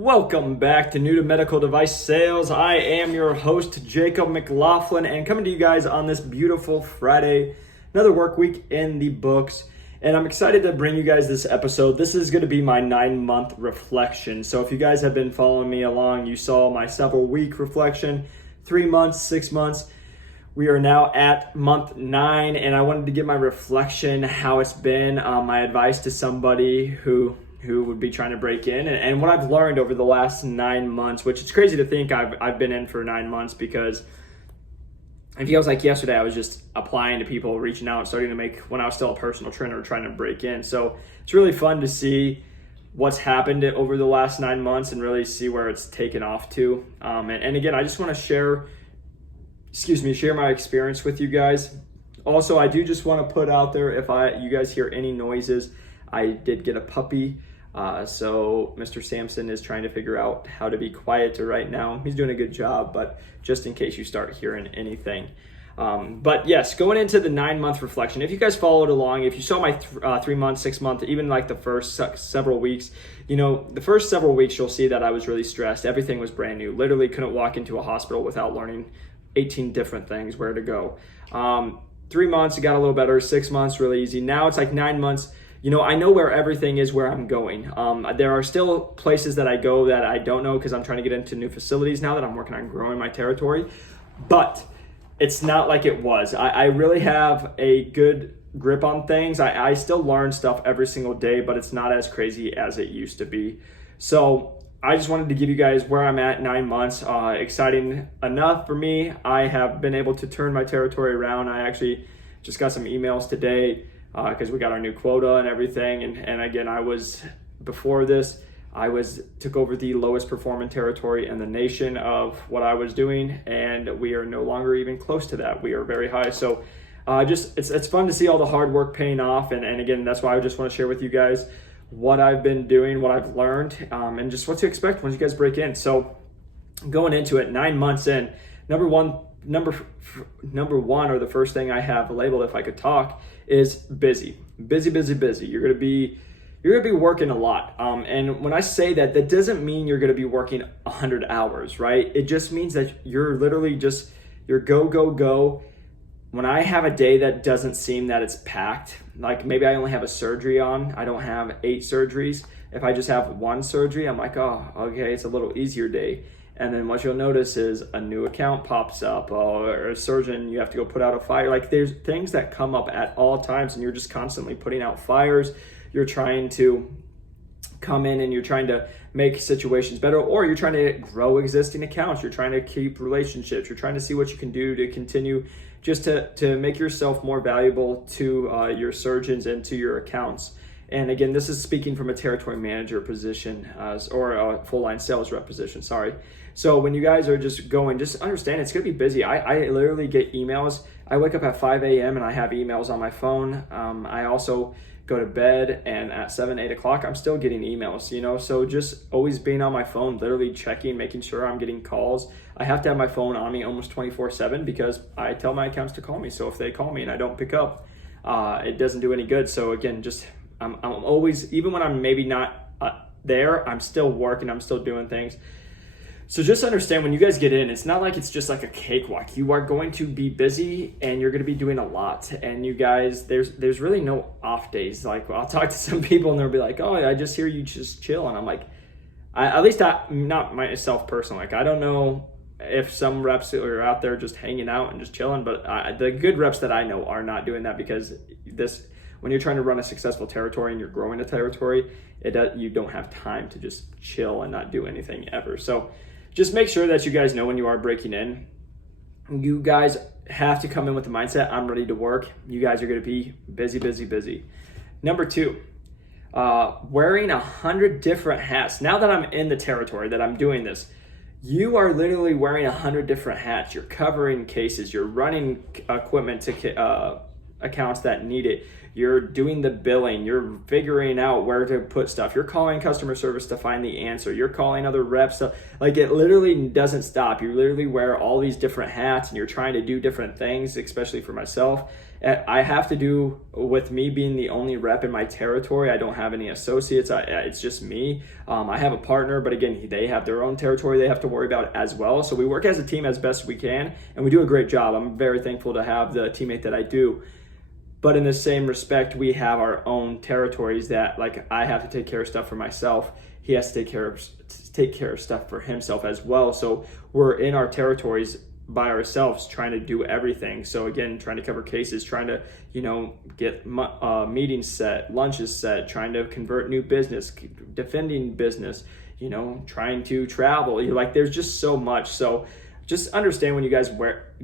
Welcome back to New to Medical Device Sales. I am your host, Jacob McLaughlin, and coming to you guys on this beautiful Friday, another work week in the books. And I'm excited to bring you guys this episode. This is going to be my 9-month reflection. So if you guys have been following me along, you saw my several week reflection, 3 months, 6 months. We are now at month 9, and I wanted to give my reflection, how it's been, my advice to somebody who would be trying to break in, and what I've learned over the last 9 months, which it's crazy to think I've been in for 9 months, because it feels like yesterday I was just applying to people, reaching out, starting to make, when I was still a personal trainer, trying to break in. So it's really fun to see what's happened over the last 9 months and really see where it's taken off to. And again, I just want to share my experience with you guys. Also, I do just want to put out there, if you guys hear any noises, I did get a puppy. So Mr. Sampson is trying to figure out how to be quieter right now. He's doing a good job, but just in case you start hearing anything. But yes, going into the 9-month reflection, if you guys followed along, if you saw my 3 months, 6 month, even like the first several weeks, the first several weeks, you'll see that I was really stressed. Everything was brand new. Literally couldn't walk into a hospital without learning 18 different things, where to go. 3 months, it got a little better. 6 months, really easy. Now it's like 9 months. I know where everything is, where I'm going. There are still places that I go that I don't know, because I'm trying to get into new facilities now that I'm working on growing my territory. But it's not like it was. I really have a good grip on things. I still learn stuff every single day, but it's not as crazy as it used to be. So I just wanted to give you guys where I'm at 9 months. Exciting enough for me. I have been able to turn my territory around. I actually just got some emails today, because we got our new quota and everything. And again, before this, I took over the lowest performing territory in the nation of what I was doing, and we are no longer even close to that. We are very high. So it's fun to see all the hard work paying off. And again, that's why I just want to share with you guys what I've been doing, what I've learned, and just what to expect once you guys break in. So going into it, 9 months in, number one, or the first thing I have labeled, if I could talk, is busy. You're gonna be working a lot. And when I say that, that doesn't mean you're gonna be working 100 hours, right? It just means that you're literally you're go. When I have a day that doesn't seem that it's packed, like maybe I only have a surgery on, I don't have 8 surgeries. If I just have 1 surgery, I'm like, oh, okay, it's a little easier day. And then what you'll notice is a new account pops up, or a surgeon, you have to go put out a fire. Like, there's things that come up at all times, and you're just constantly putting out fires. You're trying to come in and you're trying to make situations better, or you're trying to grow existing accounts. You're trying to keep relationships. You're trying to see what you can do to continue just to make yourself more valuable to your surgeons and to your accounts. And again, this is speaking from a territory manager position, or a full line sales rep position, sorry. So when you guys are just understand it's gonna be busy. I literally get emails. I wake up at 5 a.m. and I have emails on my phone. I also go to bed, and at 7, 8 o'clock, I'm still getting emails, so just always being on my phone, literally checking, making sure I'm getting calls. I have to have my phone on me almost 24/7, because I tell my accounts to call me. So if they call me and I don't pick up, it doesn't do any good. So again, I'm always, even when I'm maybe not there, I'm still working, I'm still doing things. So just understand, when you guys get in, it's not like it's just like a cakewalk. You are going to be busy, and you're going to be doing a lot. And you guys, there's really no off days. Like, I'll talk to some people and they'll be like, oh, I just hear you just chill. And I'm like, at least not myself personally. Like, I don't know if some reps are out there just hanging out and just chilling, but the good reps that I know are not doing that, because when you're trying to run a successful territory and you're growing a territory, you don't have time to just chill and not do anything ever. So just make sure that you guys know when you are breaking in, you guys have to come in with the mindset, I'm ready to work. You guys are going to be busy. Number 2, wearing 100 different hats. Now that I'm in the territory, that I'm doing this, you are literally wearing 100 different hats. You're covering cases. You're running equipment to accounts that need it. you're doing the billing, you're figuring out where to put stuff, you're calling customer service to find the answer, you're calling other reps. So, like, it literally doesn't stop. You literally wear all these different hats and you're trying to do different things, especially for myself. I have to do, with me being the only rep in my territory, I don't have any associates. It's just me. I have a partner, but again, they have their own territory they have to worry about as well. So we work as a team as best we can, and we do a great job. I'm very thankful to have the teammate that I do. But in the same respect, we have our own territories that, like, I have to take care of stuff for myself. He has to take care of stuff for himself as well. So we're in our territories by ourselves trying to do everything. So again, trying to cover cases, trying to, get meetings set, lunches set, trying to convert new business, defending business, trying to travel. There's just so much. So just understand, when you guys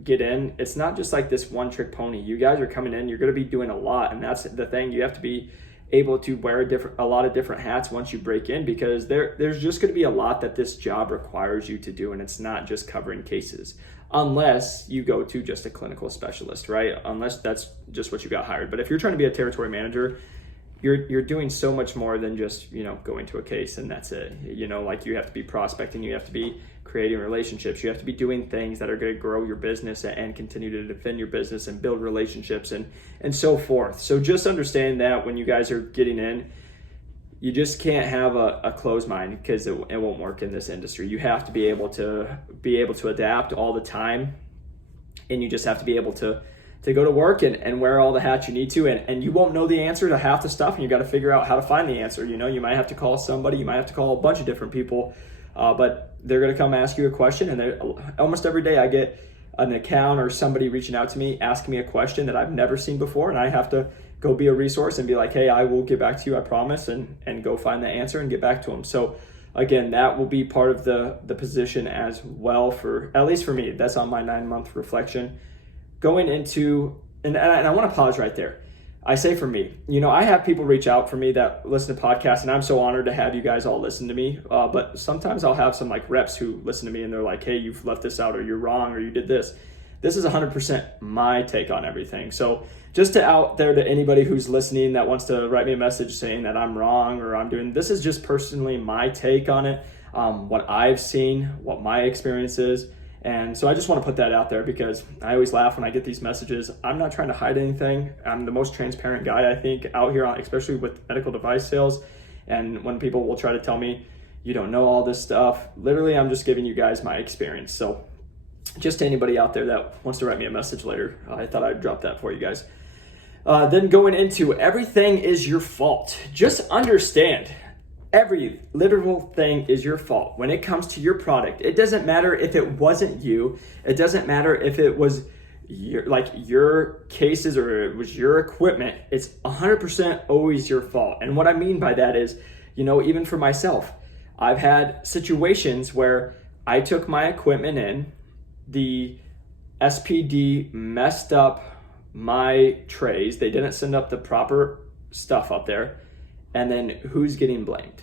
get in, it's not just like this one trick pony. You guys are coming in, you're going to be doing a lot. And that's the thing. You have to be able to wear a lot of different hats once you break in, because there's just going to be a lot that this job requires you to do. And it's not just covering cases, unless you go to just a clinical specialist, right? Unless that's just what you got hired. But if you're trying to be a territory manager, you're doing so much more than just, going to a case and that's it. You have to be prospecting, you have to be creating relationships, you have to be doing things that are going to grow your business and continue to defend your business and build relationships and so forth. So just understand that when you guys are getting in, you just can't have a closed mind, because it won't work in this industry. You have to be able to adapt all the time, and you just have to be able to go to work and wear all the hats you need to, and you won't know the answer to half the stuff, and you got to figure out how to find the answer. You might have to call somebody, you might have to call a bunch of different people, but they're going to come ask you a question, and almost every day I get an account or somebody reaching out to me asking me a question that I've never seen before, and I have to go be a resource and be like, hey, I will get back to you, I promise, and go find the answer and get back to them. So again, that will be part of the position as well, for at least for me. That's on my 9-month reflection. Going into, and I want to pause right there. I say for me, I have people reach out for me that listen to podcasts, and I'm so honored to have you guys all listen to me. But sometimes I'll have some reps who listen to me and they're like, hey, you've left this out, or you're wrong, or you did this. This is 100% my take on everything. So just out there to anybody who's listening that wants to write me a message saying that I'm wrong or I'm doing, this is just personally my take on it, what I've seen, what my experience is. And so I just want to put that out there, because I always laugh when I get these messages. I'm not trying to hide anything. I'm the most transparent guy, I think, out here, especially with medical device sales. And when people will try to tell me, you don't know all this stuff, literally, I'm just giving you guys my experience. So just to anybody out there that wants to write me a message later, I thought I'd drop that for you guys. Then going into everything is your fault. Just understand, every literal thing is your fault when it comes to your product. It doesn't matter if it wasn't you. It doesn't matter if it was your cases or it was your equipment. It's 100% always your fault. And what I mean by that is, even for myself, I've had situations where I took my equipment in, the SPD messed up my trays. They didn't send up the proper stuff up there. And then who's getting blamed?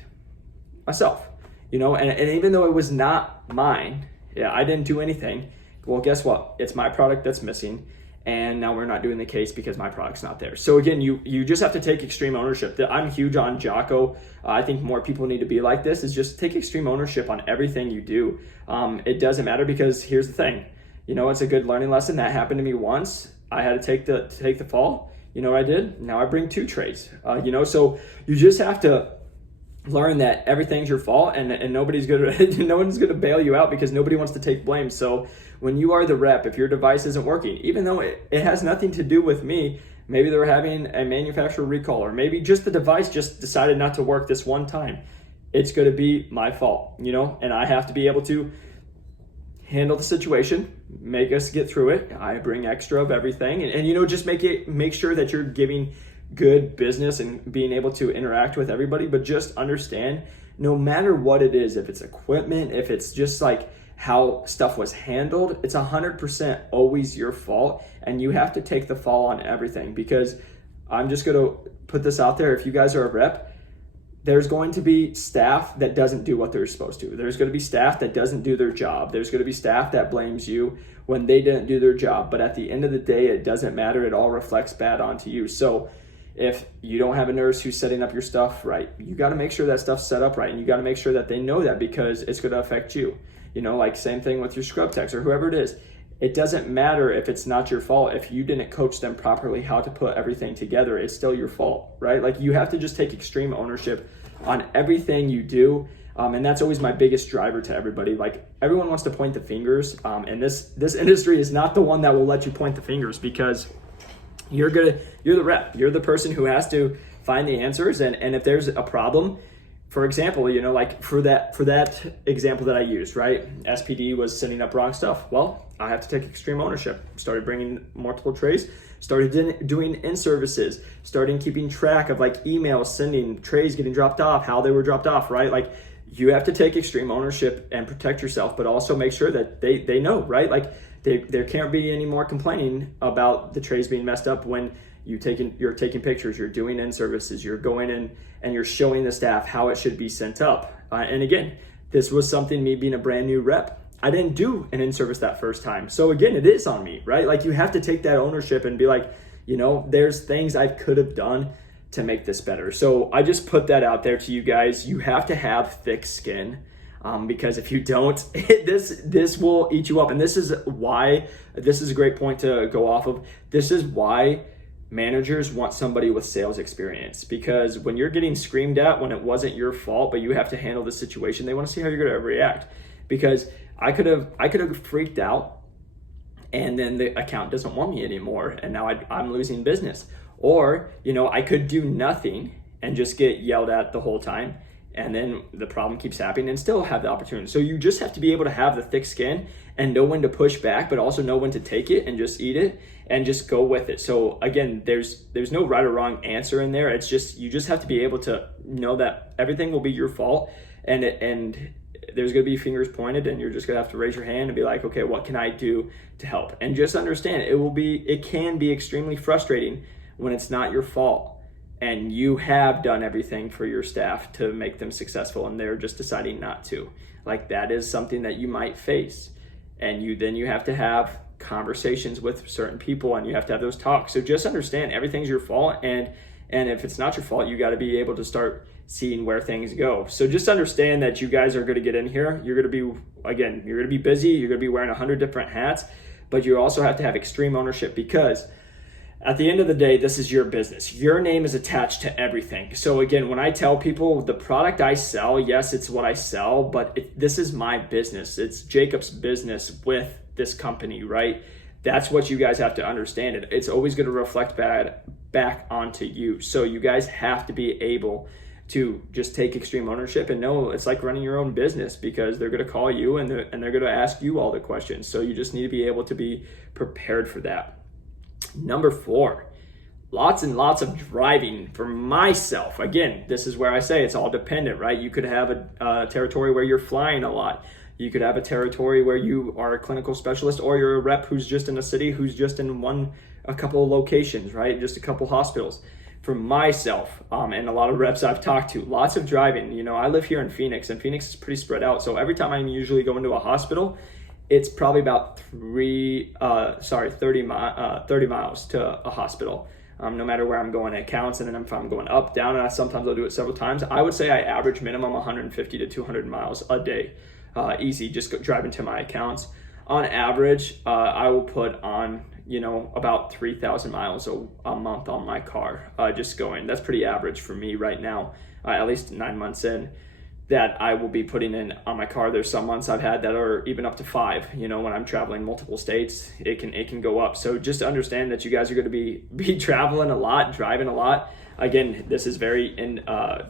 Myself, and even though it was not mine, I didn't do anything. Well, guess what? It's my product that's missing. And now we're not doing the case because my product's not there. So again, you just have to take extreme ownership. I'm huge on Jocko. I think more people need to be like this, is just take extreme ownership on everything you do. It doesn't matter, because here's the thing. It's a good learning lesson. That happened to me once. I had to take the fall. What I did? Now I bring 2 trays. So you just have to learn that everything's your fault, and no one's gonna bail you out, because nobody wants to take blame. So when you are the rep, if your device isn't working, even though it has nothing to do with me, maybe they're having a manufacturer recall, or maybe just the device just decided not to work this one time, it's going to be my fault, and I have to be able to handle the situation, make us get through it. I bring extra of everything, and just make sure that you're giving good business and being able to interact with everybody. But just understand, no matter what it is, if it's equipment, if it's just how stuff was handled, it's 100% always your fault, and you have to take the fall on everything. Because I'm just going to put this out there, if you guys are a rep, there's going to be staff that doesn't do what they're supposed to. There's going to be staff that doesn't do their job. There's going to be staff that blames you when they didn't do their job. But at the end of the day, it doesn't matter. It all reflects bad onto you. So If you don't have a nurse who's setting up your stuff right, you got to make sure that stuff's set up right, and you got to make sure that they know that, because it's going to affect you. Like same thing with your scrub techs or whoever it is. It doesn't matter if it's not your fault. If you didn't coach them properly how to put everything together, it's still your fault, right? Like, you have to just take extreme ownership on everything you do. And that's always my biggest driver to everybody. Like, everyone wants to point the fingers. And this industry is not the one that will let you point the fingers, because you're the rep. You're the person who has to find the answers. And if there's a problem, for example, like for that example that I used, right? SPD was sending up wrong stuff. Well, I have to take extreme ownership. Started bringing multiple trays, started doing in-services, starting keeping track of like emails, sending trays, getting dropped off, how they were dropped off, right? Like, you have to take extreme ownership and protect yourself, but also make sure that they know, right? Like, there can't be any more complaining about the trays being messed up when you're taking pictures, you're doing in-services, you're going in and you're showing the staff how it should be sent up. And again, this was something, me being a brand new rep, I didn't do an in-service that first time. So again, it is on me, right? Like, you have to take that ownership and be like, there's things I could have done to make this better. So I just put that out there to you guys. You have to have thick skin, because if you don't, this will eat you up. And this is a great point to go off of. This is why managers want somebody with sales experience, because when you're getting screamed at when it wasn't your fault, but you have to handle the situation, they want to see how you're going to react. Because I could have freaked out, and then the account doesn't want me anymore, and now I'm losing business. Or, I could do nothing and just get yelled at the whole time, and then the problem keeps happening and still have the opportunity. So you just have to be able to have the thick skin and know when to push back, but also know when to take it and just eat it and just go with it. So again, there's no right or wrong answer in there. It's just, you just have to be able to know that everything will be your fault, and there's going to be fingers pointed, and you're just going to have to raise your hand and be like, okay, what can I do to help? And just understand, it can be extremely frustrating when it's not your fault and you have done everything for your staff to make them successful and they're just deciding not to. Like, that is something that you might face, and you have to have conversations with certain people, and you have to have those talks. So just understand, everything's your fault, and if it's not your fault, you got to be able to start seeing where things go. So just understand that you guys are going to get in here. You're going to be busy. You're going to be wearing 100 different hats, but you also have to have extreme ownership, because at the end of the day, this is your business. Your name is attached to everything. So again, when I tell people the product I sell, yes, it's what I sell, but this is my business. It's Jacob's business with this company, right? That's what you guys have to understand. It's always going to reflect back onto you. So you guys have to be able to just take extreme ownership and know it's like running your own business, because they're going to call you and they're going to ask you all the questions. So you just need to be able to be prepared for that. Number 4, lots and lots of driving for myself. Again, this is where I say it's all dependent, right? You could have a territory where you're flying a lot. You could have a territory where you are a clinical specialist, or you're a rep who's just in a city, who's just in a couple of locations, right? Just a couple hospitals. For myself, and a lot of reps I've talked to, lots of driving. I live here in Phoenix, and Phoenix is pretty spread out. So every time I'm usually going to a hospital, it's probably about 30 miles to a hospital, no matter where I'm going. It counts, and then if I'm going up, down, and sometimes I'll do it several times. I would say I average minimum 150 to 200 miles a day, easy, just driving to my accounts. On average, I will put on, about 3,000 miles a month on my car, just going. That's pretty average for me right now, at least 9 months in, that I will be putting in on my car. There's some months I've had that are even up to 5. When I'm traveling multiple states, it can go up. So just understand that you guys are going to be traveling a lot, driving a lot. Again, this is very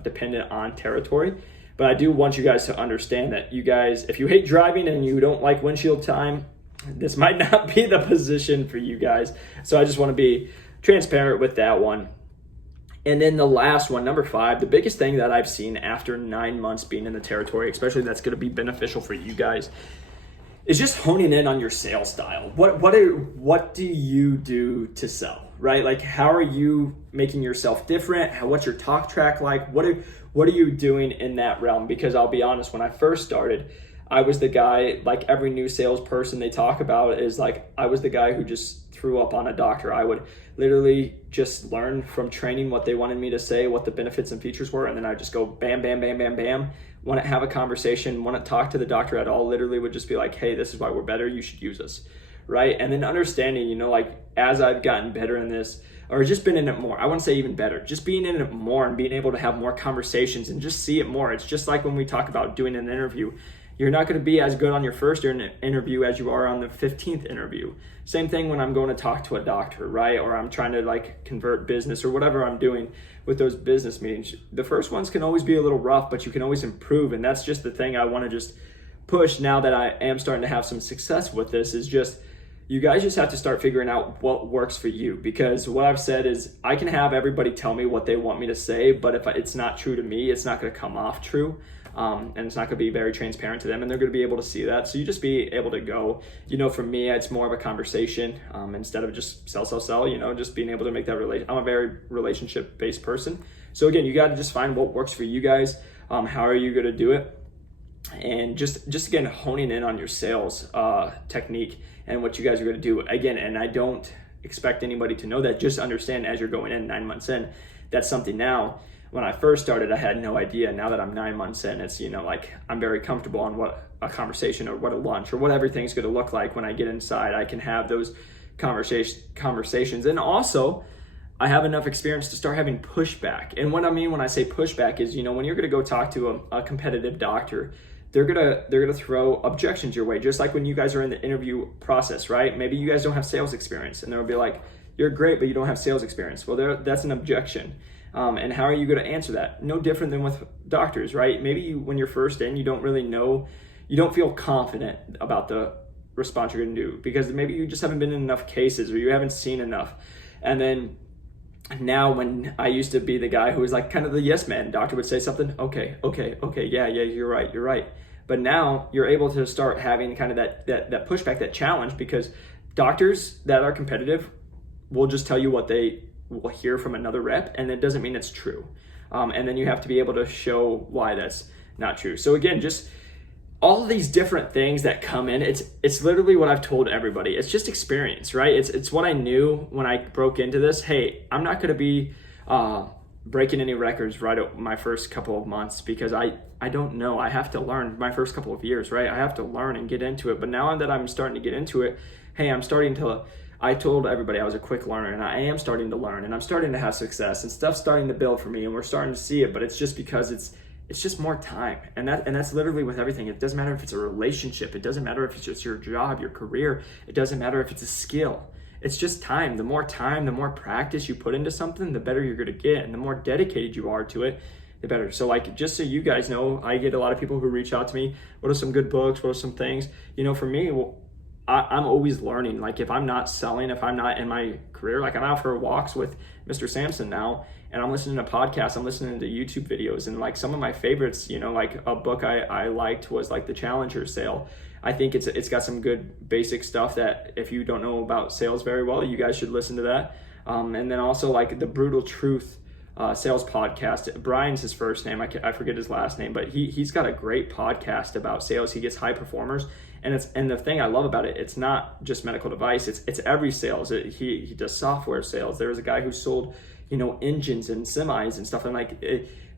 dependent on territory, but I do want you guys to understand that you guys, if you hate driving and you don't like windshield time, this might not be the position for you guys. So I just want to be transparent with that one. And then the last one, number 5, the biggest thing that I've seen after 9 months being in the territory, especially that's going to be beneficial for you guys, is just honing in on your sales style. What do you do to sell, right? Like, how are you making yourself different? What's your talk track like? What are you doing in that realm? Because I'll be honest, when I first started, I was the guy, like every new salesperson they talk about is like, I was the guy who just threw up on a doctor. I would literally just learn from training what they wanted me to say, what the benefits and features were, and then I'd just go bam, bam, bam, bam, bam. Wouldn't have a conversation, wouldn't talk to the doctor at all, literally would just be like, hey, this is why we're better, you should use us, right? And then understanding, you know, like as I've gotten better in this, or just been in it more, I wouldn't say even better, just being in it more and being able to have more conversations and just see it more. It's just like when we talk about doing an interview, you're not going to be as good on your first interview as you are on the 15th interview. Same thing when I'm going to talk to a doctor, right? Or I'm trying to like convert business or whatever I'm doing with those business meetings. The first ones can always be a little rough, but you can always improve. And that's just the thing I want to just push now that I am starting to have some success with this, is just, you guys just have to start figuring out what works for you. Because what I've said is I can have everybody tell me what they want me to say, but if it's not true to me, it's not going to come off true. And it's not going to be very transparent to them, and they're going to be able to see that. So you just be able to go, you know, for me, it's more of a conversation instead of just sell, you know, just being able to make that I'm a very relationship based person. So again, you got to just find what works for you guys. How are you going to do it? And just again, honing in on your sales technique and what you guys are going to do again. And I don't expect anybody to know that. Just understand as you're going in 9 months in, that's something now. When I first started, I had no idea. Now that I'm 9 months in, it's, you know, like I'm very comfortable on what a conversation or what a lunch or what everything's going to look like when I get inside. I can have those conversations. And also, I have enough experience to start having pushback. And what I mean when I say pushback is, you know, when you're going to go talk to a competitive doctor, they're gonna throw objections your way, just like when you guys are in the interview process, right? Maybe you guys don't have sales experience, and they'll be like, "You're great, but you don't have sales experience." Well, that's an objection. And how are you going to answer that? No different than with doctors, right? Maybe when you're first in, you don't really know, you don't feel confident about the response you're going to do because maybe you just haven't been in enough cases or you haven't seen enough. And then now when I used to be the guy who was like kind of the yes man, doctor would say something, okay, yeah, you're right. But now you're able to start having kind of that pushback, that challenge, because doctors that are competitive will just tell you what they will hear from another rep, and it doesn't mean it's true. And then you have to be able to show why that's not true. So again, just all these different things that come in, it's literally what I've told everybody. It's just experience, right? It's what I knew when I broke into this. Hey, I'm not going to be breaking any records right at my first couple of months because I don't know. I have to learn my first couple of years, right? I have to learn and get into it. But now that I'm starting to get into it, hey, I told everybody I was a quick learner, and I am starting to learn, and I'm starting to have success, and stuff's starting to build for me, and we're starting to see it. But it's just because it's just more time, and that's literally with everything. It doesn't matter if it's a relationship, it doesn't matter if it's just your job, your career, it doesn't matter if it's a skill. It's just time. The more practice you put into something, the better you're going to get, and the more dedicated you are to it, the better. So like, just so you guys know, I get a lot of people who reach out to me. What are some good books? What are some things? You know, for me, I'm always learning. Like if I'm not selling, if I'm not in my career, like I'm out for walks with Mr. Sampson now, and I'm listening to podcasts, I'm listening to YouTube videos, and like some of my favorites, you know, like a book I liked was like The Challenger Sale. I think it's got some good basic stuff that if you don't know about sales very well, you guys should listen to that. And then also like The Brutal Truth sales podcast. Brian's his first name. I forget his last name, but he's got a great podcast about sales. He gets high performers. And the thing I love about it, it's not just medical device. It's every sales. He does software sales. There was a guy who sold, you know, engines and semis and stuff. And like,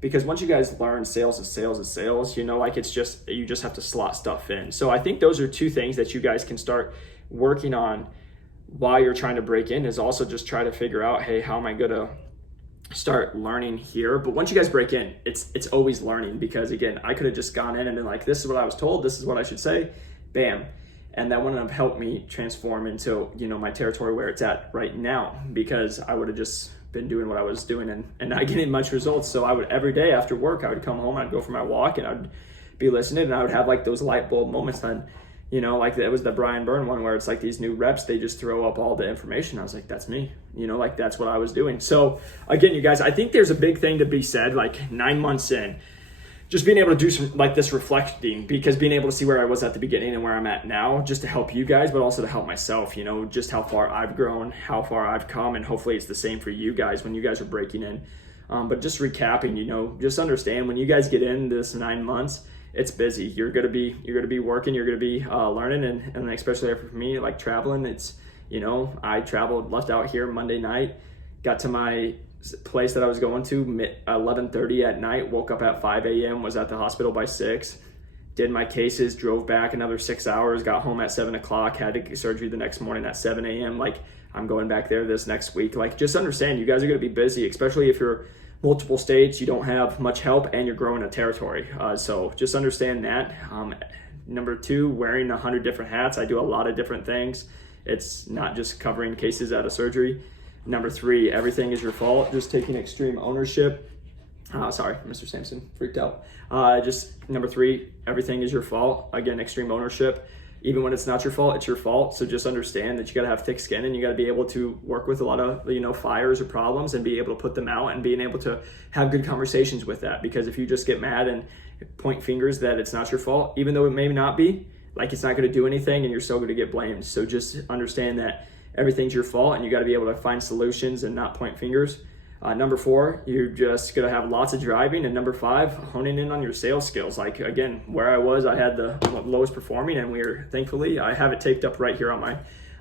because once you guys learn sales is sales, you know, like it's just, you just have to slot stuff in. So I think those are two things that you guys can start working on while you're trying to break in, is also just try to figure out, hey, how am I going to start learning here? But once you guys break in, it's always learning, because again, I could have just gone in and been like, this is what I was told, this is what I should say. Bam. And that wouldn't have helped me transform into, you know, my territory where it's at right now, because I would have just been doing what I was doing and not getting much results. So I would, every day after work, I would come home, I'd go for my walk, and I'd be listening, and I would have like those light bulb moments. Then, you know, like it was the Brian Byrne one where it's like these new reps, they just throw up all the information. I was like, that's me, you know, like that's what I was doing. So again, you guys, I think there's a big thing to be said, like 9 months in, just being able to do some like this reflecting, because being able to see where I was at the beginning and where I'm at now, just to help you guys, but also to help myself, you know, just how far I've grown, how far I've come, and hopefully it's the same for you guys when you guys are breaking in. But just recapping, you know, just understand when you guys get in this 9 months, it's busy. You're gonna be working, you're gonna be learning, and especially for me, like traveling, it's, I traveled, left out here Monday night, got to my place that I was going to 11:30 at night, woke up at 5 a.m., was at the hospital by 6, did my cases, drove back another 6 hours, got home at 7 o'clock, had to get surgery the next morning at 7 a.m. Like, I'm going back there this next week. Like, just understand, you guys are going to be busy, especially if you're multiple states, you don't have much help, and you're growing a territory. So just understand that. Number 2, wearing 100 different hats. I do a lot of different things. It's not just covering cases out of surgery. Number 3, everything is your fault. Just taking extreme ownership. Sorry, Mr. Sampson freaked out. Just number 3, everything is your fault. Again, extreme ownership. Even when it's not your fault, it's your fault. So just understand that you got to have thick skin, and you got to be able to work with a lot of, fires or problems, and be able to put them out, and being able to have good conversations with that. Because if you just get mad and point fingers that it's not your fault, even though it may not be, like, it's not going to do anything, and you're still going to get blamed. So just understand that everything's your fault, and you got to be able to find solutions and not point fingers. Number 4, you're just going to have lots of driving. And number 5, honing in on your sales skills. Like, again, where I was, I had the lowest performing, and thankfully, I have it taped up right here on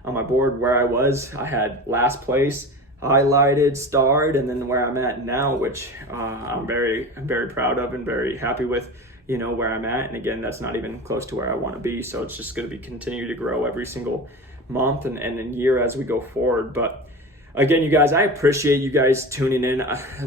my board. Where I was, I had last place, highlighted, starred, and then where I'm at now, which I'm very proud of and very happy with, where I'm at. And again, that's not even close to where I want to be. So it's just going to be continue to grow every single month and year as we go forward. But again, you guys, I appreciate you guys tuning in.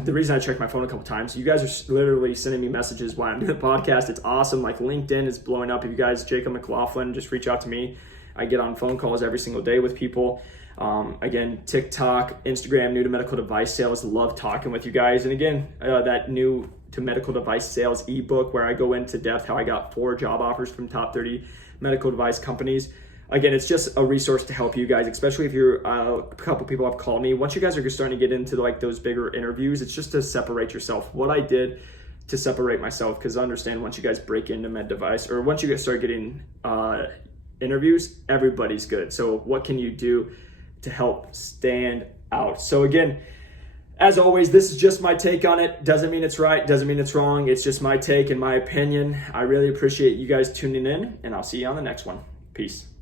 The reason I checked my phone a couple times, you guys are literally sending me messages while I'm doing the podcast. It's awesome. Like, LinkedIn is blowing up. If you guys, Jacob McLaughlin, just reach out to me. I get on phone calls every single day with people. Again, TikTok, Instagram, New to Medical Device Sales. Love talking with you guys. And again, that New to Medical Device Sales ebook, where I go into depth how I got 4 job offers from top 30 medical device companies. Again, it's just a resource to help you guys, especially if you're a couple people have called me. Once you guys are starting to get into like those bigger interviews, it's just to separate yourself. What I did to separate myself, because I understand once you guys break into med device, or once you start getting interviews, everybody's good. So what can you do to help stand out? So again, as always, this is just my take on it. Doesn't mean it's right, doesn't mean it's wrong. It's just my take and my opinion. I really appreciate you guys tuning in, and I'll see you on the next one. Peace.